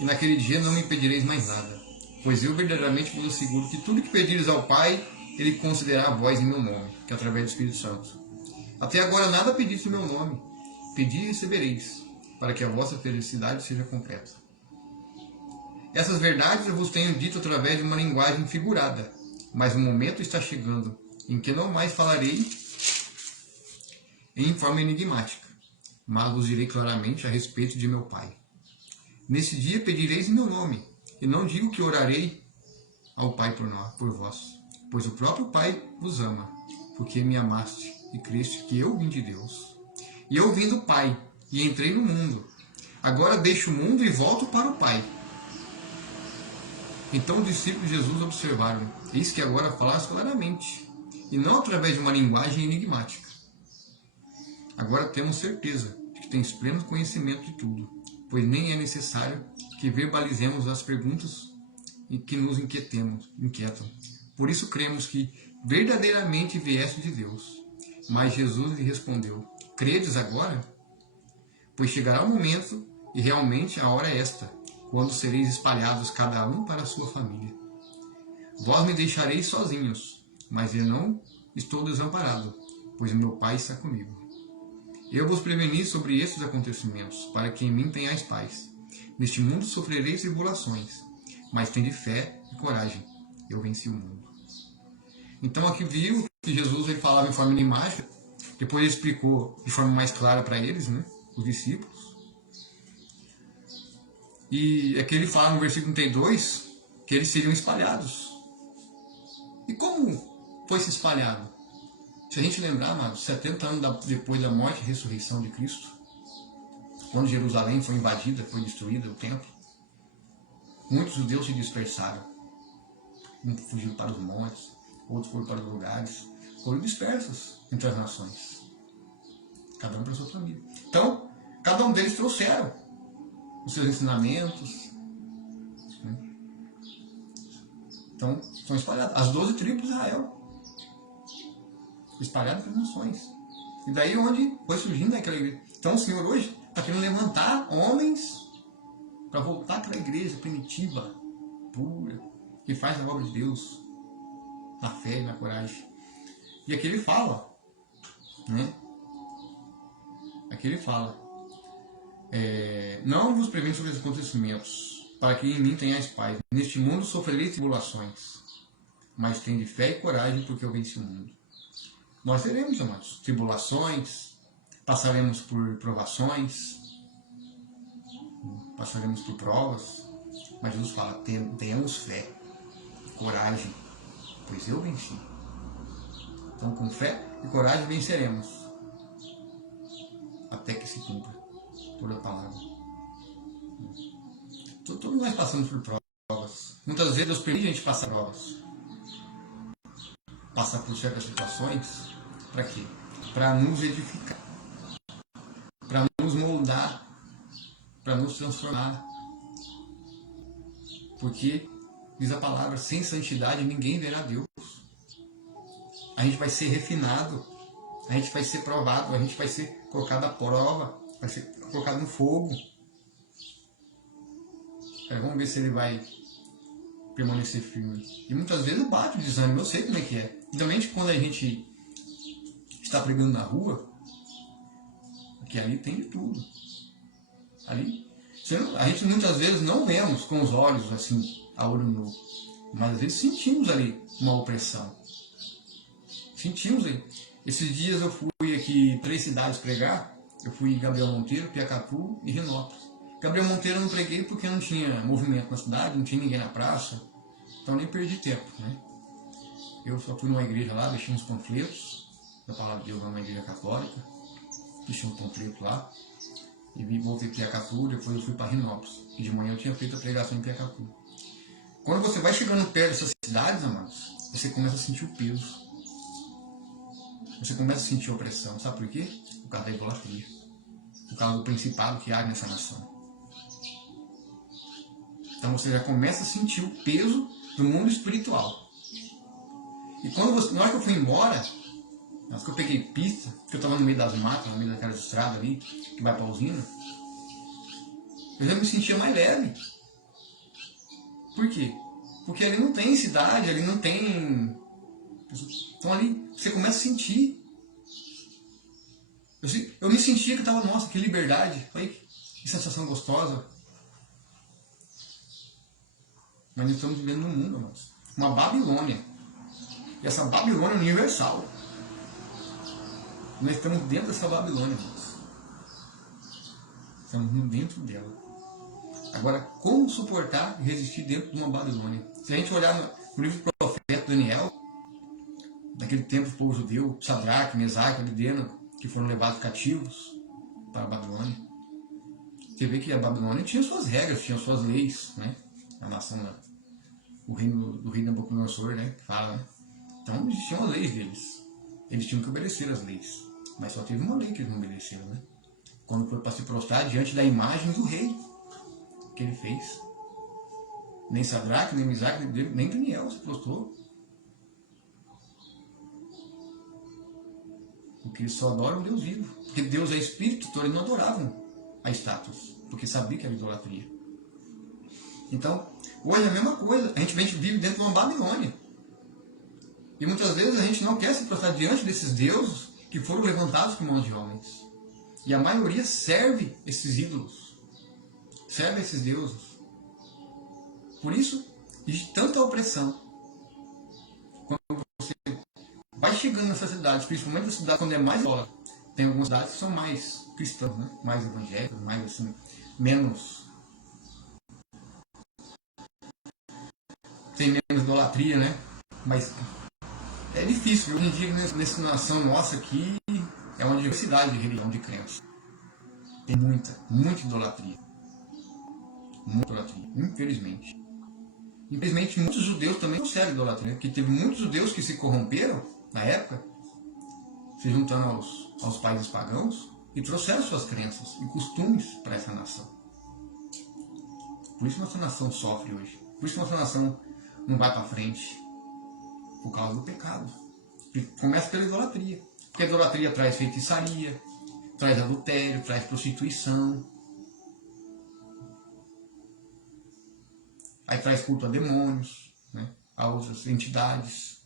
E naquele dia não me pedireis mais nada, pois eu verdadeiramente vos asseguro que tudo que pedires ao Pai, Ele concederá a vós em meu nome, que é através do Espírito Santo. Até agora nada pediste no meu nome, pedi e recebereis, para que a vossa felicidade seja completa. Essas verdades eu vos tenho dito através de uma linguagem figurada, mas o momento está chegando em que não mais falarei em forma enigmática, mas vos direi claramente a respeito de meu Pai. Nesse dia pedireis em meu nome, e não digo que orarei ao Pai por vós, pois o próprio Pai vos ama, porque me amaste e creste que eu vim de Deus. E eu vim do Pai, e entrei no mundo. Agora deixo o mundo e volto para o Pai. Então os discípulos de Jesus observaram, eis que agora falas claramente, e não através de uma linguagem enigmática. Agora temos certeza de que tens pleno conhecimento de tudo, pois nem é necessário que verbalizemos as perguntas e que nos inquietam. Por isso cremos que verdadeiramente vieste de Deus. Mas Jesus lhe respondeu, credes agora? Pois chegará o momento, e realmente a hora é esta, quando sereis espalhados cada um para a sua família. Vós me deixareis sozinhos, mas eu não estou desamparado, pois o meu Pai está comigo. Eu vos preveni sobre estes acontecimentos, para que em mim tenhais paz. Neste mundo sofrereis tribulações, mas tende fé e coragem. Eu venci o mundo. Então aqui viu que Jesus ele falava em forma enigmática, depois ele explicou de forma mais clara para eles, né, os discípulos. E aqui ele fala no versículo 32 que eles seriam espalhados. E como foi se espalhado? Se a gente lembrar, amados, 70 anos depois da morte e ressurreição de Cristo, quando Jerusalém foi invadida, foi destruída, o templo, muitos judeus se dispersaram. Uns fugiram para os montes, outros foram para os lugares, foram dispersos entre as nações. Cada um para a sua família. Então, cada um deles trouxeram os seus ensinamentos. Né? Então, são espalhados. As 12 tribos de Israel. Espalhadas pelas nações. E daí onde foi surgindo aquela igreja. Então o Senhor hoje está querendo levantar homens para voltar àquela igreja primitiva, pura, que faz a obra de Deus, na fé e na coragem. E aqui ele fala, né? Aqui ele fala, não vos previno sobre os acontecimentos, para que em mim tenhais paz. Neste mundo sofrereis tribulações, mas tende fé e coragem, porque eu venci o mundo. Nós teremos, amados, tribulações, passaremos por provações, passaremos por provas, mas Jesus fala, tenhamos fé, coragem, pois eu venci. Então com fé e coragem venceremos, até que se cumpra toda a palavra. Todos nós passamos por provas. Muitas vezes Deus permite a gente passar provas, passar por certas situações. Para quê? Para nos edificar, para nos moldar, para nos transformar. Porque, diz a palavra, sem santidade ninguém verá Deus. A gente vai ser refinado A gente vai ser provado, a gente vai ser colocado à prova, vai ser colocado no fogo. Vamos ver se ele vai permanecer firme. E muitas vezes bate o desânimo, eu sei como é que é. Principalmente quando a gente está pregando na rua, porque ali tem de tudo. Ali, a gente muitas vezes não vemos com os olhos assim, a olho nu, mas às vezes sentimos ali uma opressão. Sentimos aí. Esses dias eu fui aqui 3 cidades pregar. Eu fui em Gabriel Monteiro, Piacatu e Renópolis. Gabriel Monteiro eu não preguei porque não tinha movimento na cidade, não tinha ninguém na praça. Então nem perdi tempo, né? Eu só fui numa igreja lá, deixei uns panfletos da palavra de Deus lá numa igreja católica. Deixei um panfleto lá. E voltei para Piacatu, depois eu fui para Renópolis. E de manhã eu tinha feito a pregação em Piacatu. Quando você vai chegando perto dessas cidades, amados, você começa a sentir o peso. Você começa a sentir a opressão. Sabe por quê? Por causa da idolatria. Por causa do principado que há nessa nação. Então você já começa a sentir o peso do mundo espiritual. E na hora que eu fui embora, na hora que eu peguei pista, que eu estava no meio das matas, no meio daquelas estradas ali, que vai para a usina, eu já me sentia mais leve. Por quê? Porque ali não tem cidade, ali não tem... Então ali você começa a sentir. Eu me sentia que estava, nossa, que liberdade. Olha que sensação gostosa. Mas nós estamos vivendo num mundo, amados, uma Babilônia. E essa Babilônia é universal. Nós estamos dentro dessa Babilônia, amados. Estamos dentro dela. Agora, como suportar e resistir dentro de uma Babilônia? Se a gente olhar no livro do profeta Daniel, daquele tempo do povo judeu, Sadraque, Mesaque, Abednego, que foram levados cativos para a Babilônia, você vê que a Babilônia tinha suas regras, tinha suas leis, né? A nação, o reino do rei Nabucodonosor, né? Que fala, né? Então existiam as leis deles. Eles tinham que obedecer as leis. Mas só teve uma lei que eles não obedeceram, né? Quando foi para se prostrar diante da imagem do rei que ele fez. Nem Sadraque, nem Mesaque, nem Daniel se prostrou. Porque eles só adoram o Deus vivo. Porque Deus é espírito, então eles não adoravam a estátuas. Porque sabia que era idolatria. Então, hoje é a mesma coisa. A gente vive dentro de uma Babilônia. E muitas vezes a gente não quer se prostrar diante desses deuses que foram levantados por mãos de homens. E a maioria serve esses ídolos. Serve esses deuses. Por isso, existe tanta opressão. Quando você vai chegando nessas cidades, principalmente na cidade quando é mais isolada, tem algumas cidades que são mais cristãs, né? Mais evangélicas, mais assim, menos... tem menos idolatria, né? Mas é difícil. Hoje em dia, nessa nação nossa aqui, é uma diversidade de religião, de crença. Tem muita idolatria. Muita idolatria, infelizmente. Infelizmente, muitos judeus também não servem idolatria, porque teve muitos judeus que se corromperam, na época, se juntando aos países pagãos, e trouxeram suas crenças e costumes para essa nação. Por isso nossa nação sofre hoje. Por isso nossa nação não vai para frente. Por causa do pecado. E começa pela idolatria. Porque a idolatria traz feitiçaria, traz adultério, traz prostituição. Aí traz culto a demônios, né? A outras entidades.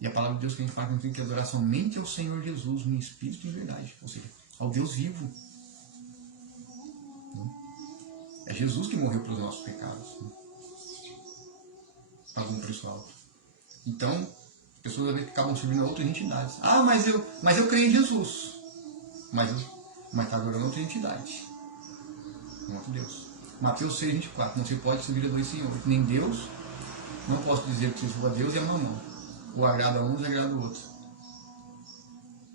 E a palavra de Deus que a gente fala que a gente tem que adorar somente ao Senhor Jesus, no Espírito e em verdade. Ou seja, ao Deus vivo. É Jesus que morreu pelos nossos pecados. Né? Pagou um preço alto. Então, as pessoas às vezes acabam servindo a outras entidades. Ah, mas eu creio em Jesus. Mas está adorando outra entidade. Não outro Deus. Mateus 6,24. Não se pode servir a dois senhores. Nem Deus, não posso dizer que se for a Deus e a mamão. Ou agrada a um, desagrada o outro.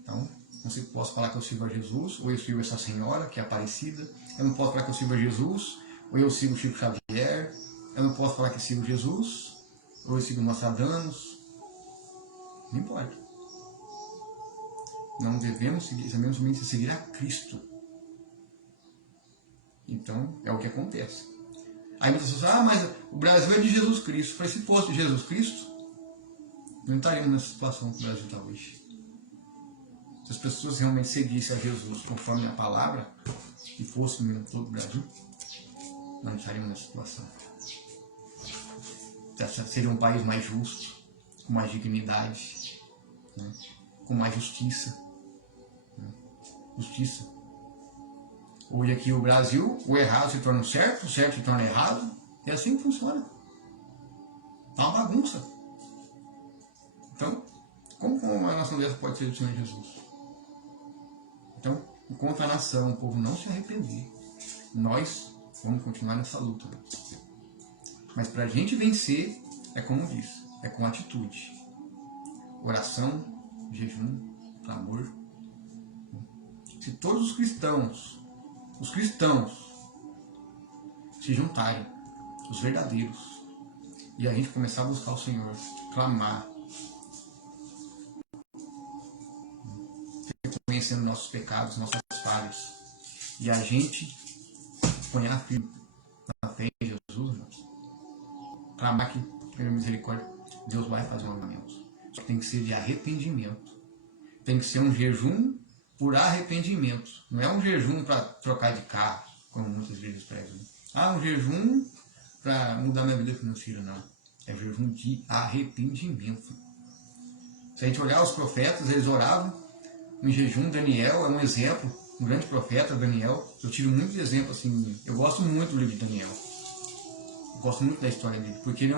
Então, não se posso falar que eu sirvo a Jesus, ou eu sirvo essa senhora, que é Aparecida. Eu não posso falar que eu sirvo a Jesus, ou eu sigo o Chico Xavier. Eu não posso falar que eu sigo Jesus, ou eu sigo Nostradamus. Não importa. Não devemos somente seguir a Cristo. Então, é o que acontece. Aí muitas pessoas falam, mas o Brasil é de Jesus Cristo. Eu falei, se fosse de Jesus Cristo, não estaríamos nessa situação que o Brasil está hoje. Se as pessoas realmente seguissem a Jesus conforme a palavra e fossem em todo o Brasil, não estaríamos nessa situação. Seria um país mais justo, com mais dignidade, né? Com mais justiça. Né? Justiça. Hoje aqui o Brasil, o errado se torna o certo se torna errado, e é assim que funciona. Tá uma bagunça. Então, como uma nação dessa pode ser do Senhor Jesus? Então, enquanto a nação, o povo não se arrepender, nós vamos continuar nessa luta. Mas para a gente vencer, é como diz, é com atitude. Oração, jejum, clamor. Se todos os cristãos se juntarem, os verdadeiros, e a gente começar a buscar o Senhor, clamar, reconhecendo nossos pecados, nossas falhas, e a gente ponhar firme na fé em Jesus, irmãos, clamar que, pela misericórdia, Deus vai fazer um avivamento. Só que tem que ser de arrependimento. Tem que ser um jejum por arrependimento. Não é um jejum para trocar de carro, como muitas vezes pregam. Um jejum para mudar minha vida financeira. Não. É jejum de arrependimento. Se a gente olhar os profetas, eles oravam em jejum. Daniel é um exemplo, um grande profeta, Daniel. Eu tiro muitos exemplos assim. Eu gosto muito do livro de Daniel. Eu gosto muito da história dele, porque ele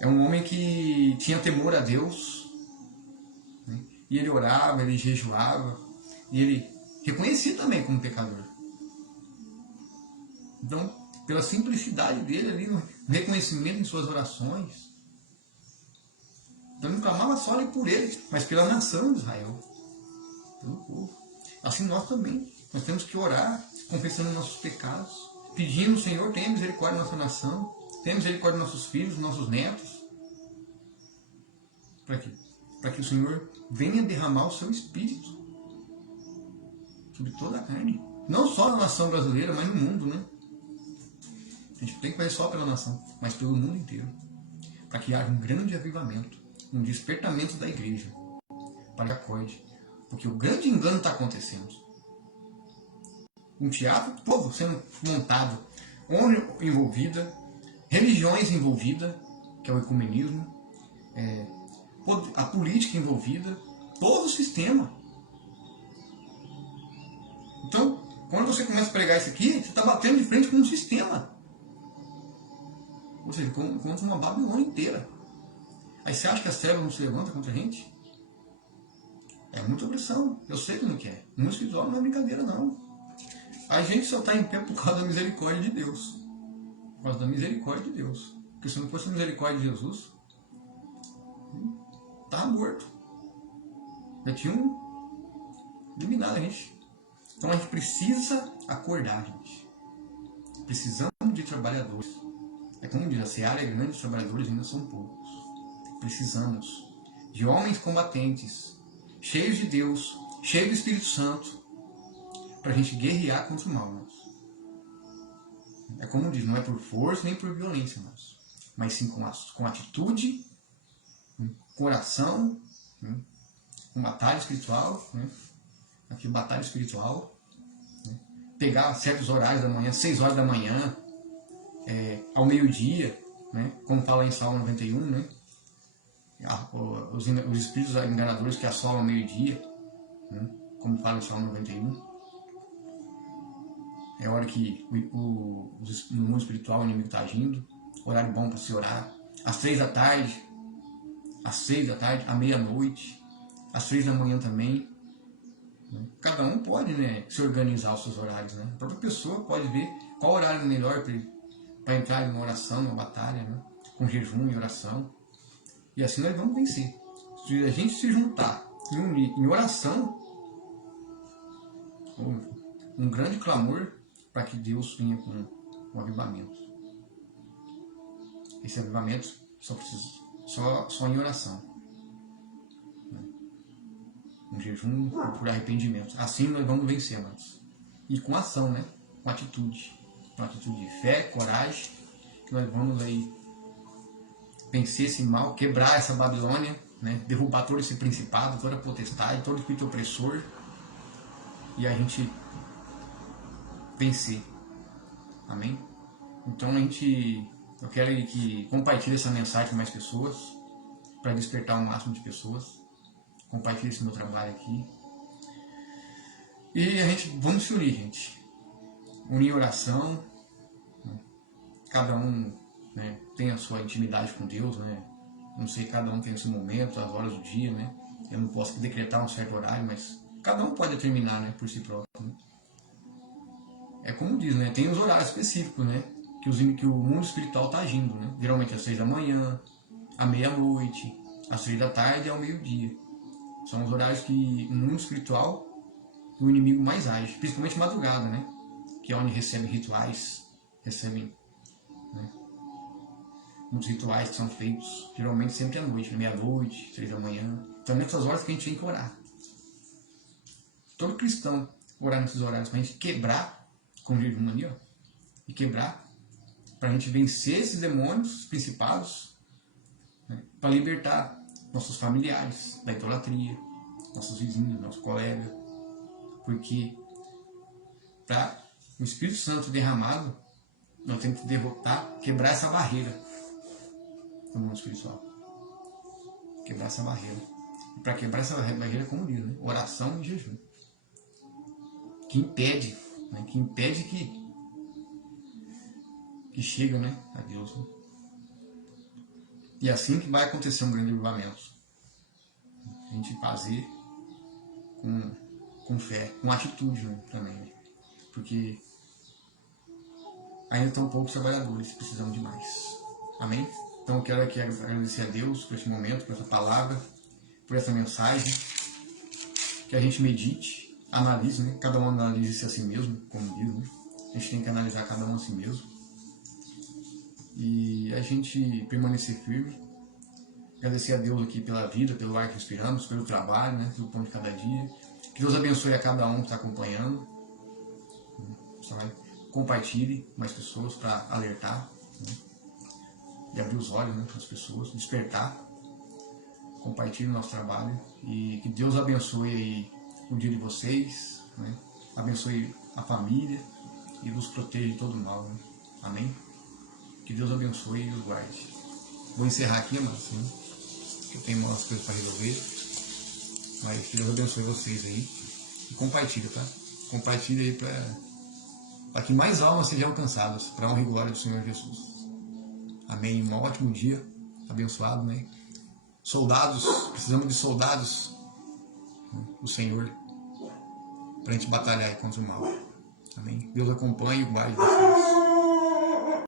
é um homem que tinha temor a Deus, né? E ele orava, ele jejuava, e ele reconhecia também como pecador. Então, pela simplicidade dele ali, no reconhecimento em suas orações, então não clamava só ali por ele, mas pela nação de Israel, pelo povo. Assim nós também, nós temos que orar, confessando nossos pecados, pedindo: Senhor, tenha misericórdia da nossa nação, tenha misericórdia dos nossos filhos, dos nossos netos. Para quê? Para que o Senhor venha derramar o seu Espírito sobre toda a carne. Não só na nação brasileira, mas no mundo, né? A gente tem que fazer só pela nação, mas pelo mundo inteiro. Para que haja um grande avivamento, um despertamento da igreja. Para que acorde. Porque o grande engano está acontecendo. Um teatro, povo sendo montado, ONU envolvida, religiões envolvidas, que é o ecumenismo, a política envolvida, todo o sistema. Então, quando você começa a pregar isso aqui, você está batendo de frente com um sistema. Ou seja, contra uma Babilônia inteira. Aí você acha que as trevas não se levantam contra a gente? É muita opressão. Eu sei como que é. No espiritual não é brincadeira, não. A gente só está em pé por causa da misericórdia de Deus. Por causa da misericórdia de Deus. Porque se não fosse a misericórdia de Jesus, estava morto. Já tinham eliminado a gente. Então a gente precisa acordar, gente. Precisamos de trabalhadores. É como diz, a seara é grande, os trabalhadores ainda são poucos. Precisamos de homens combatentes, cheios de Deus, cheios do Espírito Santo, para a gente guerrear contra o mal. É como diz, não é por força nem por violência, mas sim com atitude, com oração, com batalha espiritual, aqui batalha espiritual, pegar certos horários da manhã, 6 horas da manhã, ao meio-dia, como fala em Salmo 91, os espíritos enganadores que assolam ao meio-dia, como fala em Salmo 91. É a hora que no mundo espiritual o inimigo está agindo, horário bom para se orar, às 3 da tarde, às 6 da tarde, à meia-noite, às 3 da manhã também. Cada um pode, se organizar os seus horários. A própria pessoa pode ver qual horário é melhor para entrar em uma oração, uma batalha, com jejum e oração. E assim nós vamos vencer. Se a gente se juntar e unir em oração, um grande clamor para que Deus venha com um avivamento. Esse avivamento só em oração. Um jejum por arrependimento. Assim nós vamos vencer, amados. E com ação, com atitude. Com atitude de fé, coragem, que nós vamos aí vencer esse mal, quebrar essa Babilônia, né? Derrubar todo esse principado, toda a potestade, todo espírito opressor, e a gente vencer. Amém? Então eu quero que compartilhe essa mensagem com mais pessoas, para despertar o máximo de pessoas. Compartilhe esse meu trabalho aqui. E vamos se unir, gente. Unir em oração. Cada um, né, tem a sua intimidade com Deus, né? Não sei, cada um tem esse momento, as horas do dia, né? Eu não posso decretar um certo horário, mas cada um pode determinar, né, por si próprio. Né? É como diz, né? Tem os horários específicos, né? Que o mundo espiritual está agindo, né? Geralmente às 6 da manhã, à meia-noite, às 3 da tarde e ao meio-dia. São os horários que no mundo espiritual o inimigo mais age, principalmente madrugada, né? Que é onde recebe rituais, recebem, né, muitos rituais que são feitos, geralmente sempre à noite, meia-noite, 3 da manhã. Então nessas horas que a gente tem que orar. Todo cristão orar nesses horários para a gente quebrar, como jejum ali, ó, e quebrar, para a gente vencer esses demônios principados, né, para libertar nossos familiares da idolatria, nossos vizinhos, nossos colegas, porque para o Espírito Santo derramado, nós temos que derrotar, quebrar essa barreira do mundo espiritual. Quebrar essa barreira. E para quebrar essa barreira, como diz, né? Oração e jejum. Que impede, né? que chega, né, a Deus. Né? E é assim que vai acontecer um grande avivamento. A gente fazer com fé, com atitude, né, também. Né? Porque ainda estão poucos trabalhadores, precisamos de mais. Amém? Então eu quero aqui agradecer a Deus por esse momento, por essa palavra, por essa mensagem. Que a gente medite, analise, né? Cada um analise-se a si mesmo, como diz, né? A gente tem que analisar cada um a si mesmo. E a gente permanecer firme. Agradecer a Deus aqui pela vida, pelo ar que respiramos, pelo trabalho, né? Pelo pão de cada dia. Que Deus abençoe a cada um que está acompanhando. Compartilhe mais pessoas para alertar, né? E abrir os olhos, né, para as pessoas, despertar. Compartilhe o nosso trabalho e que Deus abençoe aí o dia de vocês, né? Abençoe a família e nos proteja de todo mal, né? Amém? Que Deus abençoe e os guarde. Vou encerrar aqui, amados, né? Que eu tenho umas coisas para resolver, mas que Deus abençoe vocês aí e compartilhe, tá? Compartilhe aí para que mais almas sejam alcançadas, para a honra e glória do Senhor Jesus. Amém. Um ótimo dia, abençoado, né? Soldados, precisamos de soldados, né, do Senhor, para a gente batalhar contra o mal. Amém. Deus acompanhe e guarde vocês.